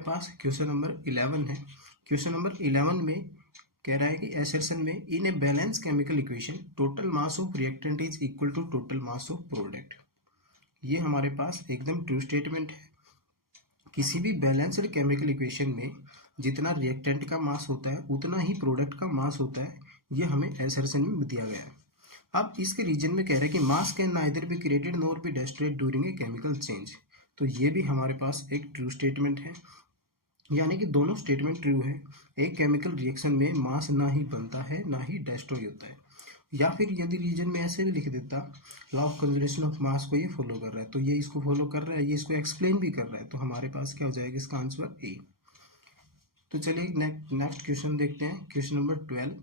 पास question number 11 है। Question number 11 में कह रहा है कि असर्शन में in a balance chemical equation total mass of reactant is equal to total mass of product. ये हमारे पास एकदम ट्रू स्टेटमेंट है। किसी भी बैलेंस्ड केमिकल इक्वेशन में जितना रिएक्टेंट का मास होता है उतना ही प्रोडक्ट का मास होता है। ये हमें असर्शन में दिया गया है। अब इसके रीजन में कह रहा है कि मास can neither be created nor be destroyed during a chemical change. तो ये भी हमारे पास एक ट्रू स्टेटमेंट है, यानी कि दोनों स्टेटमेंट ट्रू है। एक केमिकल रिएक्शन में मास ना ही बनता है ना ही डिस्ट्रॉय होता है। या फिर यदि रीजन में ऐसे भी लिख देता law of conservation of mass को ये फॉलो कर रहा है, तो ये इसको फॉलो कर रहा है, ये इसको एक्सप्लेन भी कर रहा है, तो हमारे पास क्या हो जाएगा इसका आंसर ए। तो चलिए नेक्स्ट क्वेश्चन देखते हैं। Question number 12।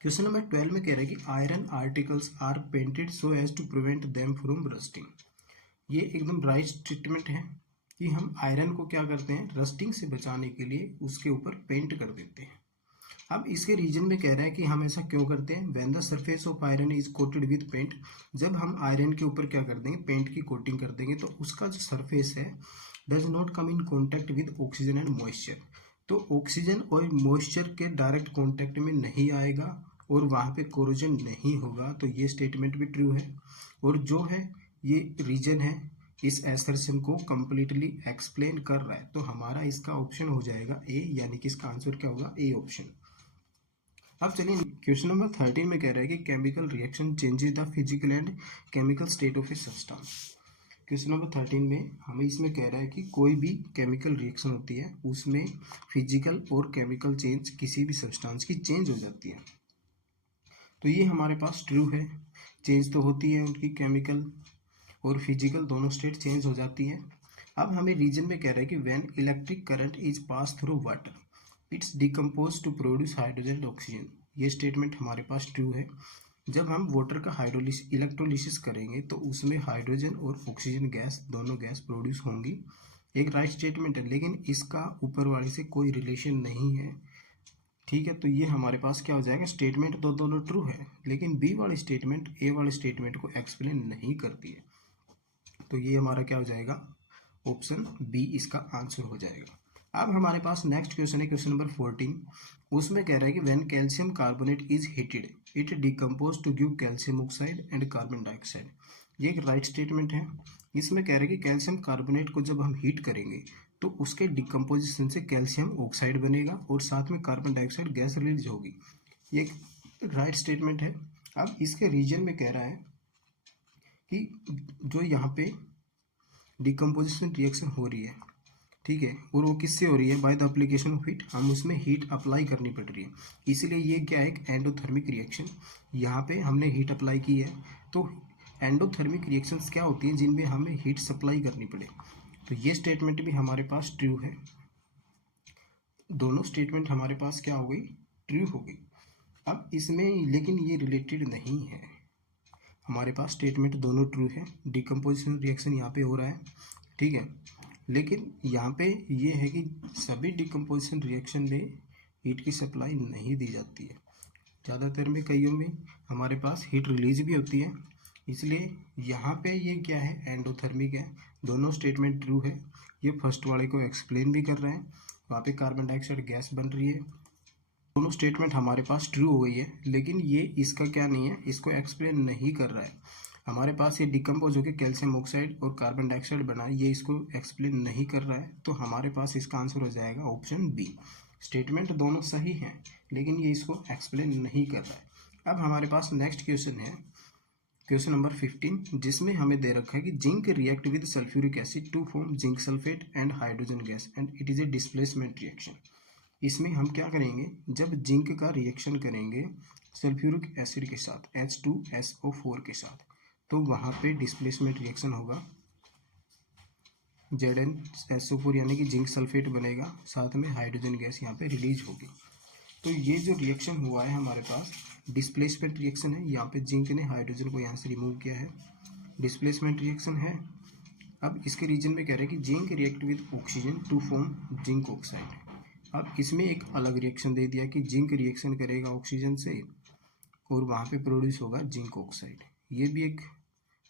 क्वेश्चन नंबर 12 में कह रहा है कि iron articles are painted so as to prevent them from rusting. ये एकदम राइट स्टेटमेंट है कि हम आयरन को क्या करते हैं, रस्टिंग से बचाने के लिए उसके ऊपर पेंट कर देते हैं। अब इसके रीजन में कह रहा है कि हम ऐसा क्यों करते हैं। When the surface of iron is coated with paint, जब हम आयरन के ऊपर क्या कर देंगे, पेंट की कोटिंग कर देंगे, तो उसका जो सरफेस है does not come in contact with oxygen and moisture. तो ऑक्सीजन और मॉइस्चर के डायरेक्ट कॉन्टैक्ट में नहीं आएगा और वहाँ पे कोरोजन नहीं होगा। तो ये स्टेटमेंट भी ट्रू है। और जो है ये रीजन है इस असर्शन को कंप्लीटली एक्सप्लेन कर रहा है। तो हमारा इसका ऑप्शन हो जाएगा ए, यानी कि इसका आंसर क्या होगा, ए ऑप्शन। अब चलिए क्वेश्चन नंबर 13 में कह रहा है कि chemical reaction changes the physical and chemical state of a substance. Question number 13 में हमें इसमें कह रहा है कि कोई भी केमिकल रिएक्शन होती है उसमें फिजिकल और केमिकल चेंज किसी भी सब्सटेंस की चेंज हो जाती है। तो ये हमारे पास ट्रू है, चेंज तो होती है उनकी, केमिकल और फिजिकल दोनों स्टेट चेंज हो जाती है। अब हमें रीजन में कह रहा है कि when electric current is pass through water it's decompose to produce hydrogen and oxygen. ये स्टेटमेंट हमारे पास ट्रू है। जब हम वाटर का इलेक्ट्रोलिसिस करेंगे तो उसमें हाइड्रोजन और ऑक्सीजन गैस दोनों गैस प्रोड्यूस होंगी। एक राइट स्टेटमेंट है, लेकिन इसका ऊपर वाले से कोई रिलेशन नहीं है। ठीक है, तो ये हमारे पास क्या हो जाएगा, स्टेटमेंट तो दोनों ट्रू है, लेकिन बी वाली स्टेटमेंट ए वाले स्टेटमेंट को एक्सप्लेन नहीं करती है। तो ये हमारा क्या हो जाएगा, ऑप्शन बी इसका आंसर हो जाएगा। अब हमारे पास नेक्स्ट क्वेश्चन है क्वेश्चन नंबर 14। उसमें कह रहा है कि when calcium carbonate is heated it decompose to give calcium oxide and carbon dioxide. ये एक राइट स्टेटमेंट है। इसमें कह रहा है कि कैल्शियम कार्बोनेट को जब हम हीट करेंगे तो उसके डिकम्पोजिशन से कैल्शियम ऑक्साइड बनेगा और साथ में कार्बन डाइऑक्साइड गैस रिलीज होगी। ये एक राइट स्टेटमेंट है। अब इसके रीजन में कह रहा है कि जो यहाँ पे डिकम्पोजिशन रिएक्शन हो रही है, ठीक है, और वो किससे हो रही है, by the application of heat, हम उसमें हीट अप्लाई करनी पड़ रही है, इसलिए ये क्या है, एक एंडोथर्मिक रिएक्शन। यहाँ पे हमने हीट अप्लाई की है। तो एंडोथर्मिक रिएक्शंस क्या होती हैं, जिनमें हमें हीट सप्लाई करनी पड़े। तो ये स्टेटमेंट भी हमारे पास ट्रू है। दोनों स्टेटमेंट हमारे पास क्या हो गई, ट्रू हो गई। अब इसमें लेकिन ये रिलेटेड नहीं है, हमारे पास स्टेटमेंट दोनों ट्रू है। डिकम्पोजिशन रिएक्शन यहाँ पे हो रहा है, ठीक है, लेकिन यहाँ पे ये है कि सभी डिकम्पोजिशन रिएक्शन में हीट की सप्लाई नहीं दी जाती है। ज़्यादातर में कईयों में हमारे पास हीट रिलीज भी होती है, इसलिए यहाँ पे ये क्या है, एंडोथर्मिक है। दोनों स्टेटमेंट ट्रू है। ये फर्स्ट वाले को एक्सप्लेन भी कर रहे हैं, वहाँ पे कार्बन डाइऑक्साइड गैस बन रही है। दोनों स्टेटमेंट हमारे पास ट्रू हो गई है, लेकिन ये इसका क्या नहीं है, इसको एक्सप्लेन नहीं कर रहा है। हमारे पास ये डिकम्पोज होकर कैल्शियम ऑक्साइड और कार्बन डाइऑक्साइड बना, ये इसको एक्सप्लेन नहीं कर रहा है। तो हमारे पास इसका आंसर हो जाएगा ऑप्शन बी। स्टेटमेंट दोनों सही हैं, लेकिन ये इसको एक्सप्लेन नहीं कर रहा है। अब हमारे पास नेक्स्ट क्वेश्चन है क्वेश्चन नंबर 15, जिसमें हमें दे रखा है कि zinc react with sulphuric acid to form zinc sulphate and hydrogen gas and it is a displacement reaction. इसमें हम क्या करेंगे, जब जिंक का रिएक्शन करेंगे सल्फ्यूरिक एसिड के साथ H2SO4 के साथ, तो वहाँ पे डिस्प्लेसमेंट रिएक्शन होगा, ZnSO4 यानी कि जिंक सल्फेट बनेगा, साथ में हाइड्रोजन गैस यहाँ पे रिलीज होगी। तो ये जो रिएक्शन हुआ है हमारे पास डिस्प्लेसमेंट रिएक्शन है। यहाँ पे जिंक ने हाइड्रोजन को यहाँ से रिमूव किया है, डिस्प्लेसमेंट रिएक्शन है। अब इसके रीजन में कह रहे हैं कि zinc react with oxygen to form zinc oxide. अब इसमें एक अलग रिएक्शन दे दिया कि जिंक रिएक्शन करेगा ऑक्सीजन से और वहाँ पे प्रोड्यूस होगा जिंक ऑक्साइड। ये भी एक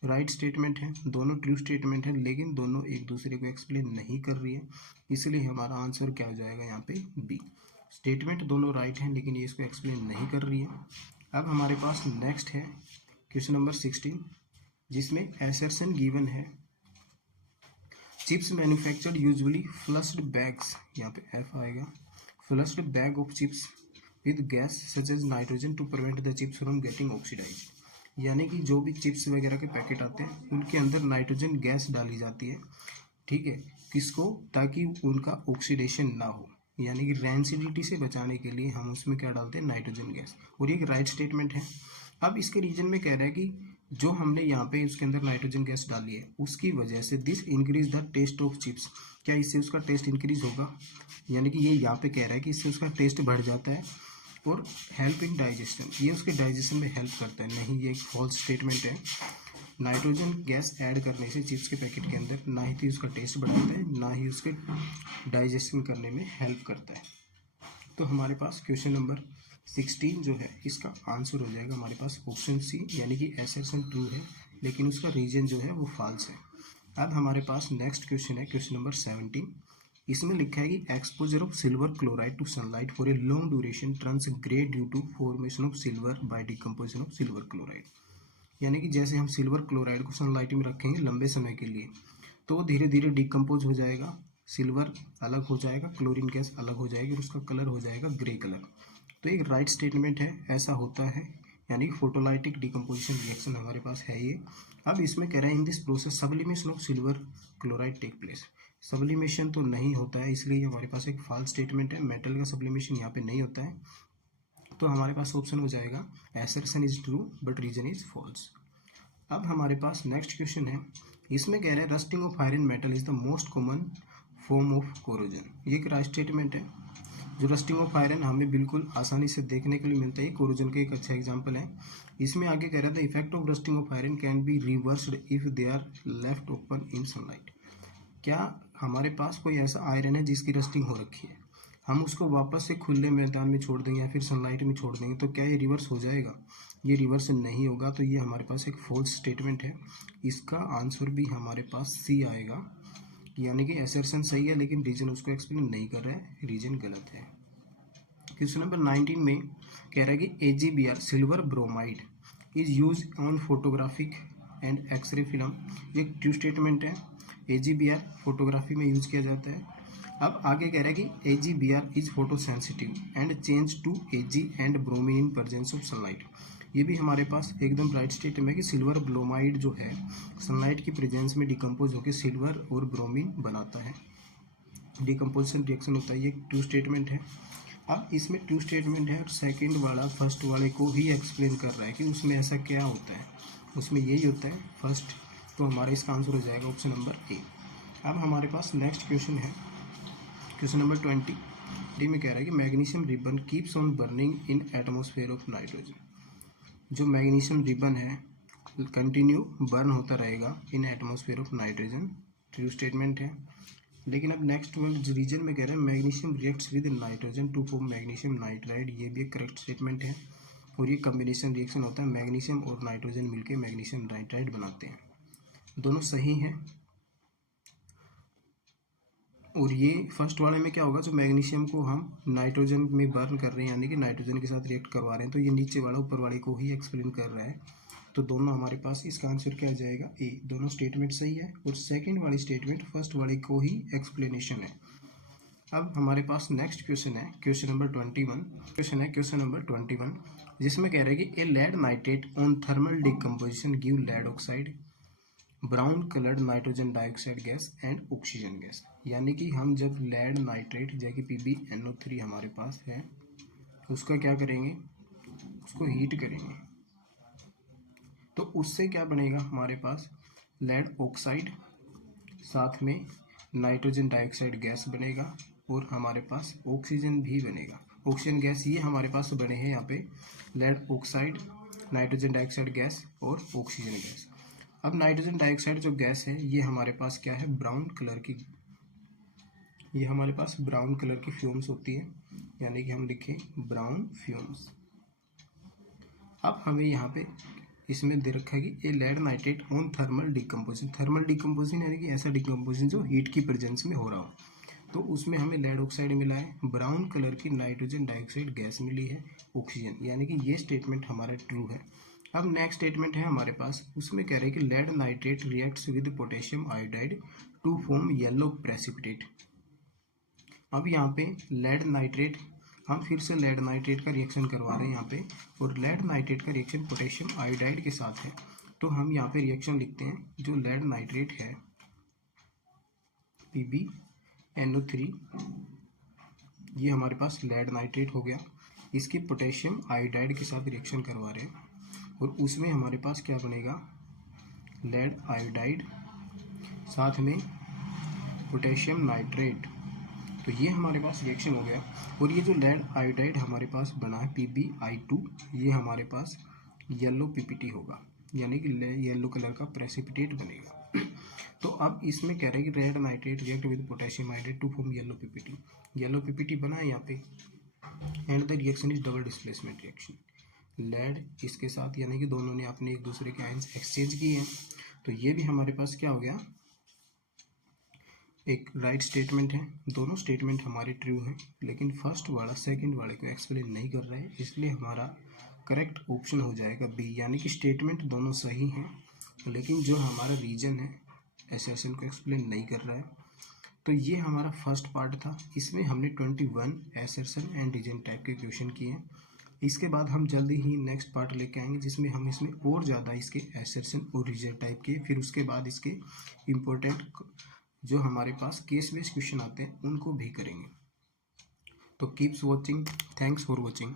राइट स्टेटमेंट है, दोनों ट्रू स्टेटमेंट है, लेकिन दोनों एक दूसरे को एक्सप्लेन नहीं कर रही है, इसलिए हमारा आंसर क्या हो जाएगा यहाँ पे बी। स्टेटमेंट दोनों राइट हैं लेकिन ये इसको एक्सप्लेन नहीं कर रही है। अब हमारे पास नेक्स्ट है क्वेश्चन नंबर 16, जिसमें एसर्शन गिवन है chips manufactured usually flushed bags, यहाँ पे एफ आएगा, flushed bag of chips with gas such as nitrogen to prevent the chips from getting oxidize. यानी कि जो भी चिप्स वगैरह के पैकेट आते हैं उनके अंदर नाइट्रोजन गैस डाली जाती है, ठीक है, किसको, ताकि उनका ऑक्सीडेशन ना हो, यानी कि रैंसिडिटी से बचाने के लिए हम उसमें क्या डालते हैं, नाइट्रोजन गैस। और ये एक राइट स्टेटमेंट है। अब इसके रीजन में कह रहा है कि जो हमने यहाँ पे उसके अंदर नाइट्रोजन गैस डाली है उसकी वजह से this increase the taste of chips, क्या इससे उसका टेस्ट इंक्रीज होगा, यानी कि ये यहाँ पे कह रहा है कि इससे उसका टेस्ट बढ़ जाता है और हेल्प इन डाइजेशन, ये उसके डाइजेशन में हेल्प करता है। नहीं, ये एक फॉल्स स्टेटमेंट है। नाइट्रोजन गैस ऐड करने से चिप्स के पैकेट के अंदर ना ही तो उसका टेस्ट बढ़ाता है, ना ही उसके डाइजेशन करने में हेल्प करता है। तो हमारे पास क्वेश्चन नंबर 16 जो है इसका आंसर हो जाएगा हमारे पास ऑप्शन सी, यानी कि एसर्शन ट्रू है लेकिन उसका रीजन जो है वो फॉल्स है। अब हमारे पास नेक्स्ट क्वेश्चन है क्वेश्चन नंबर 17, इसमें लिखा है कि exposure of silver chloride to sunlight for a long duration turns grey due to formation of silver by decomposition of silver chloride. यानी कि जैसे हम सिल्वर क्लोराइड को सनलाइट में रखेंगे लंबे समय के लिए तो वो धीरे धीरे डिकम्पोज हो जाएगा, सिल्वर अलग हो जाएगा, क्लोरीन गैस अलग हो जाएगी और उसका कलर हो जाएगा ग्रे कलर। तो एक राइट स्टेटमेंट है, ऐसा होता है, यानी फोटोलाइटिक डिकम्पोजिशन रिएक्शन हमारे पास है ये। अब इसमें कह रहे हैं in this process sublimation of silver chloride take place. Sublimation तो नहीं होता है, इसलिए हमारे पास एक फॉल्स स्टेटमेंट है, मेटल का सब्लिमेशन यहाँ पे नहीं होता है। तो हमारे पास ऑप्शन हो जाएगा assertion is true but reason is false. अब हमारे पास नेक्स्ट क्वेश्चन है, इसमें कह रहे हैं rusting of iron metal is the most common form of corrosion. ये एक राइट स्टेटमेंट है। जो रस्टिंग ऑफ आयरन हमें बिल्कुल आसानी से देखने के लिए मिलता है, कोरोजन का एक अच्छा एग्जांपल है। इसमें आगे कह रहा था effect of rusting of iron can be reversed if they are left open in sunlight. क्या हमारे पास कोई ऐसा आयरन है जिसकी रस्टिंग हो रखी है, हम उसको वापस से खुले मैदान में छोड़ देंगे या फिर सनलाइट में छोड़ देंगे तो क्या ये रिवर्स हो जाएगा? ये रिवर्स नहीं होगा। तो ये हमारे पास एक फॉल्स स्टेटमेंट है। इसका आंसर भी हमारे पास सी आएगा, यानी कि एसर्शन सही है लेकिन रीजन उसको एक्सप्लेन नहीं कर रहा है, रीजन गलत है। क्वेश्चन नंबर 19 में कह रहा है कि AgBr silver bromide is use on photographic and x ray film. ये ट्रू स्टेटमेंट है, AgBr फोटोग्राफी में यूज किया जाता है। अब आगे कह रहा है कि AgBr is photo sensitive and change to Ag and bromine in presence of sunlight. ये भी हमारे पास एकदम राइट स्टेटमेंट है कि सिल्वर ब्रोमाइड जो है सनलाइट की प्रेजेंस में डिकम्पोज होकर सिल्वर और ब्रोमीन बनाता है, डिकम्पोजिशन रिएक्शन होता है। ये ट्रू स्टेटमेंट है। अब इसमें ट्रू स्टेटमेंट है और सेकंड वाला फर्स्ट वाले को ही एक्सप्लेन कर रहा है कि उसमें ऐसा क्या होता है, उसमें यही होता है फर्स्ट। तो हमारा इसका आंसर हो जाएगा ऑप्शन नंबर ए। अब हमारे पास नेक्स्ट क्वेश्चन है क्वेश्चन नंबर 20 में कह रहा है कि magnesium ribbon keeps on burning in atmosphere of nitrogen. जो मैग्नीशियम रिबन है कंटिन्यू बर्न होता रहेगा in atmosphere of nitrogen, true statement है। लेकिन अब नेक्स्ट रीजन में कह रहे हैं magnesium reacts with nitrogen to form magnesium nitride. ये भी एक करेक्ट स्टेटमेंट है और ये कम्बिनेशन रिएक्शन होता है, मैग्नीशियम और नाइट्रोजन मिलकर मैग्नीशियम नाइट्राइड बनाते हैं। दोनों सही हैं। और ये फर्स्ट वाले में क्या होगा, जो मैग्नीशियम को हम नाइट्रोजन में बर्न कर रहे हैं यानी कि नाइट्रोजन के साथ रिएक्ट करवा रहे हैं, तो ये नीचे वाला ऊपर वाले को ही एक्सप्लेन कर रहा है। तो दोनों हमारे पास इसका आंसर क्या आ जाएगा ए। दोनों स्टेटमेंट सही है और सेकंड वाली स्टेटमेंट फर्स्ट वाले को ही एक्सप्लेनेशन है। अब हमारे पास नेक्स्ट क्वेश्चन है क्वेश्चन नंबर 21 जिसमें कह रहे हैं कि a lead nitrate on thermal decomposition give lead oxide brown coloured nitrogen dioxide gas and oxygen gas. यानी कि हम जब लेड नाइट्रेट जैसे PbNO3 हमारे पास है उसका क्या करेंगे, उसको हीट करेंगे तो उससे क्या बनेगा, हमारे पास लेड ऑक्साइड साथ में नाइट्रोजन डाइऑक्साइड गैस बनेगा और हमारे पास ऑक्सीजन भी बनेगा, ऑक्सीजन गैस। ये हमारे पास बने हैं यहाँ पे lead oxide, nitrogen dioxide gas और ऑक्सीजन गैस। अब नाइट्रोजन डाइऑक्साइड जो गैस है ये हमारे पास क्या है, ब्राउन कलर की, ये हमारे पास ब्राउन कलर की फ्यूम्स होती है, यानी कि हम लिखें ब्राउन फ्यूम्स। अब हमें यहाँ पे इसमें दे रखा है कि a lead nitrate on thermal decomposition. Thermal decomposition यानी कि ऐसा डिकम्पोजिशन जो हीट की प्रेजेंस में हो रहा हो। तो उसमें हमें लेड ऑक्साइड मिला है, ब्राउन कलर की नाइट्रोजन डाइऑक्साइड गैस मिली है, ऑक्सीजन, यानी कि ये स्टेटमेंट हमारा ट्रू है। अब नेक्स्ट स्टेटमेंट है हमारे पास, उसमें कह रहे हैं कि lead nitrate reacts with potassium iodide to form yellow precipitate. अब यहाँ पे लेड नाइट्रेट, हम फिर से लेड नाइट्रेट का रिएक्शन करवा रहे हैं यहाँ पे, और लेड नाइट्रेट का रिएक्शन पोटेशियम आयोडाइड के साथ है। तो हम यहाँ पे रिएक्शन लिखते हैं, जो लेड नाइट्रेट है PbNO3, ये हमारे पास लेड नाइट्रेट हो गया, इसकी पोटेशियम आयोडाइड के साथ रिएक्शन करवा रहे हैं, और उसमें हमारे पास क्या बनेगा, लेड आयोडाइड साथ में पोटेशियम नाइट्रेट। तो ये हमारे पास रिएक्शन हो गया, और ये जो लेड आयोडाइड हमारे पास बना है PbI2, ये हमारे पास येलो PPT होगा, यानी कि येलो कलर का प्रेसिपिटेट बनेगा। तो अब इसमें कह रहे हैं कि lead nitrate react with potassium iodide to form yellow PPT। Yellow PPT बना है यहाँ पे, and the reaction is double displacement reaction. Lead इसके साथ, यानी कि दोनों ने अपने एक दूसरे के आयंस एक्सचेंज किए हैं। तो ये भी हमारे पास क्या हो गया, एक राइट स्टेटमेंट है। दोनों स्टेटमेंट हमारे ट्रू हैं, लेकिन फर्स्ट वाला सेकंड वाले को एक्सप्लेन नहीं कर रहा है, इसलिए हमारा करेक्ट ऑप्शन हो जाएगा बी, यानी कि स्टेटमेंट दोनों सही हैं, लेकिन जो हमारा रीजन है एसेशन को एक्सप्लेन नहीं कर रहा है। तो ये हमारा फर्स्ट पार्ट था, इसमें हमने 21 एसर्शन एंड रीजन टाइप के क्वेश्चन किए हैं। इसके बाद हम जल्दी ही नेक्स्ट पार्ट लेके आएंगे, जिसमें हम इसमें और ज़्यादा इसके एसर्शन और रीजन टाइप के, फिर उसके बाद इसके इम्पोर्टेंट जो हमारे पास केस बेस्ड क्वेश्चन आते हैं उनको भी करेंगे। तो keeps watching, thanks for watching.